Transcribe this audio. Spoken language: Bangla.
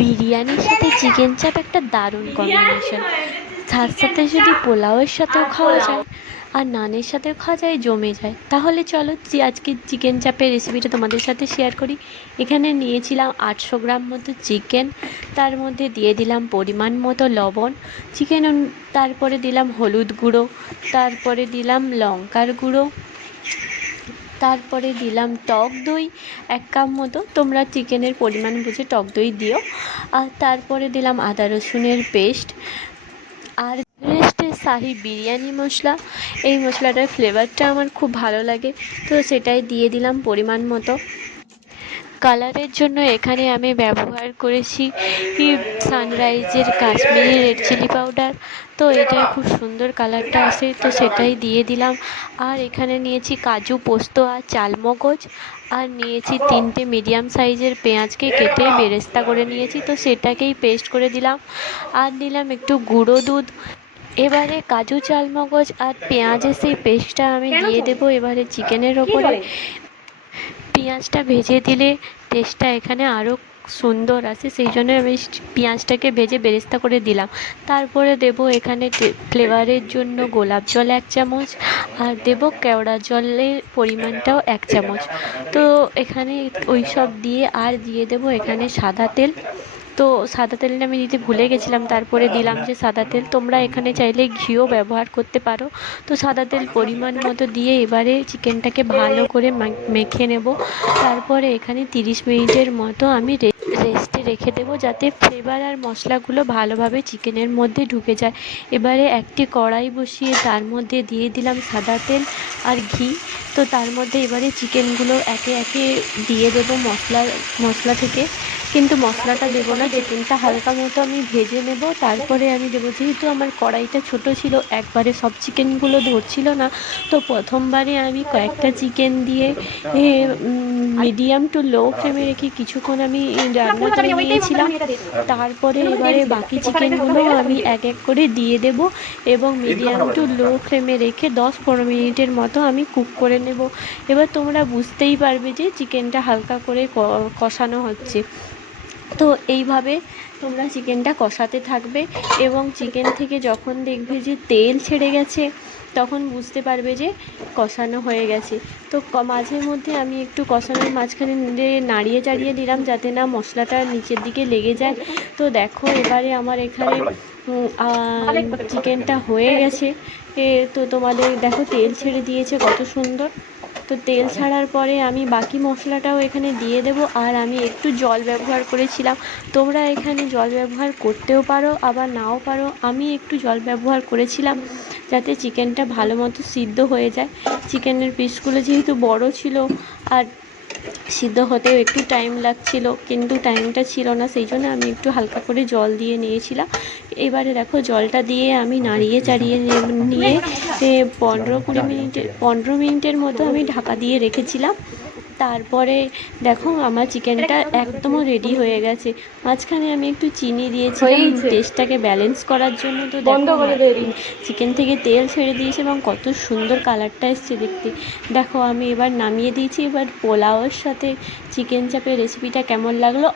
বিরিয়ানির সাথে চিকেন চাপ একটা দারুণ কম্বিনেশন। তার সাথে যদি পোলাওয়ের সাথেও খাওয়া যায় আর নানের সাথেও খাওয়া যায়, জমে যায়। তাহলে চলো আজকে চিকেন চাপের রেসিপিটা তোমাদের সাথে শেয়ার করি। এখানে নিয়েছিলাম 800 গ্রাম মতো চিকেন, তার মধ্যে দিয়ে দিলাম পরিমাণ মতো লবণ, চিকেন তারপরে দিলাম হলুদ গুঁড়ো, তারপরে দিলাম লঙ্কার গুঁড়ো, তারপরে দিলাম টক দই 1 কাপ মতো, তোমরা চিকেনের পরিমাণ বুঝে টক দই দিও। আর তারপরে দিলাম আদা রসুনের পেস্ট, আর এভারেস্টের শাহি বিরিয়ানি মশলা। এই মশলাটার ফ্লেভারটা আমার খুব ভালো লাগে, তো সেটাই দিয়ে দিলাম পরিমাণ মতো। কালারের জন্য এখানে আমি ব্যবহার করেছি সানরাইজের কাশ্মীরি রেড চিলি পাউডার, তো এটা খুব সুন্দর কালারটা আসে, তো সেটাই দিয়ে দিলাম। আর এখানে নিয়েছি কাজু, পোস্ত আর চালমগজ, আর নিয়েছি 3টে মিডিয়াম সাইজের পেঁয়াজকে কেটে বেরেস্তা করে নিয়েছি, তো সেটাকেই পেস্ট করে দিলাম। আর দিলাম একটু গুঁড়ো দুধ। এবারে কাজু, চালমগজ আর পেঁয়াজের সেই পেস্টটা আমি দিয়ে দেবো এবারে চিকেনের ওপরে। পেঁয়াজটা ভেজে দিলে টেস্টটা এখানে আরও সুন্দর আসে, সেই জন্য আমি পেঁয়াজটাকে ভেজে বেরেস্তা করে দিলাম। তারপরে দেব এখানে ফ্লেভারের জন্য গোলাপ জল 1 চামচ, আর দেব কেওড়া জলের পরিমাণটাও 1 চামচ। তো এখানে ওই সব দিয়ে আর দিয়ে দেব এখানে সাদা তেল। তো সাদা তেলটা আমি দিতে ভুলে গেছিলাম, তারপরে দিলাম যে সাদা তেল। তোমরা এখানে চাইলে ঘিও ব্যবহার করতে পারো। তো সাদা তেল পরিমাণ মতো দিয়ে এবারে চিকেনটাকে ভালো করে মেখে নেব। তারপরে এখানে 30 মিনিটের মতো আমি রেস্টে রেখে দেবো, যাতে ফ্লেভার আর মশলাগুলো ভালোভাবে চিকেনের মধ্যে ঢুকে যায়। এবারে একটি কড়াই বসিয়ে তার মধ্যে দিয়ে দিলাম সাদা তেল আর ঘি। তো তার মধ্যে এবারে চিকেনগুলো একে একে দিয়ে দেবো মশলা থেকে, কিন্তু মশলাটা দেবো না, চিকেনটা হালকা মতো আমি ভেজে নেব, তারপরে আমি দেবো। যেহেতু আমার কড়াইটা ছোট ছিল, একবারে সব চিকেনগুলো ধরছিল না, তো প্রথমবারে আমি কয়েকটা চিকেন দিয়ে মিডিয়াম টু লো ফ্লেমে রেখে কিছুক্ষণ আমি রান্না করে নিয়েছিলাম। তারপরে এবারে বাকি চিকেনগুলো আমি এক এক করে দিয়ে দেব এবং মিডিয়াম টু লো ফ্লেমে রেখে 10-15 মিনিটের মতো আমি কুক করে নেব। এবার তোমরা বুঝতেই পারবে যে চিকেনটা হালকা করে কষানো হচ্ছে। তো এইভাবে তোমরা চিকেনটা কষাতে থাকবে এবং চিকেন থেকে যখন দেখবে যে তেল ছেড়ে গেছে, তখন বুঝতে পারবে যে কষানো হয়ে গেছে। তো মাঝে মধ্যে আমি একটু কষানোর মাঝখানে নাড়িয়ে চাড়িয়ে দিলাম, যাতে না মশলাটা নিচের দিকে লেগে যায়। তো দেখো এবারে আমার এখানে চিকেনটা হয়ে গেছে। তো তোমাদের দেখো তেল ছেড়ে দিয়েছে কত সুন্দর। তো তেল ছাড়ার পরে আমি বাকি মশলাটাও এখানে দিয়ে দেব, আর আমি একটু জল ব্যবহার করেছিলাম। তোমরা এখানে জল ব্যবহার করতেও পারো আবার নাও পারো। আমি একটু জল ব্যবহার করেছিলাম যাতে চিকেনটা ভালো মতো সিদ্ধ হয়ে যায়। চিকেনের পিসগুলো যেহেতু বড় ছিল আর সিদ্ধ হতেও একটু টাইম লাগছিল, কিন্তু টাইমটা ছিল না, সেই জন্য আমি একটু হালকা করে জল দিয়ে নিয়েছিলাম। এবারে দেখো জলটা দিয়ে আমি নাড়িয়ে চাড়িয়ে নিয়ে 15 মিনিটের মতো আমি ঢাকা দিয়ে রেখেছিলাম। তারপরে দেখো আমার চিকেনটা একদমও রেডি হয়ে গেছে। মাঝখানে আমি একটু চিনি দিয়েছিলাম টেস্টটাকে ব্যালেন্স করার জন্য। তো দেখো চিকেন থেকে তেল ছেড়ে দিয়েছে এবং কত সুন্দর কালারটা এসছে দেখতে। দেখো আমি এবার নামিয়ে দিয়েছি। এবার পোলাওয়ের সাথে চিকেন চাপের রেসিপিটা কেমন লাগলো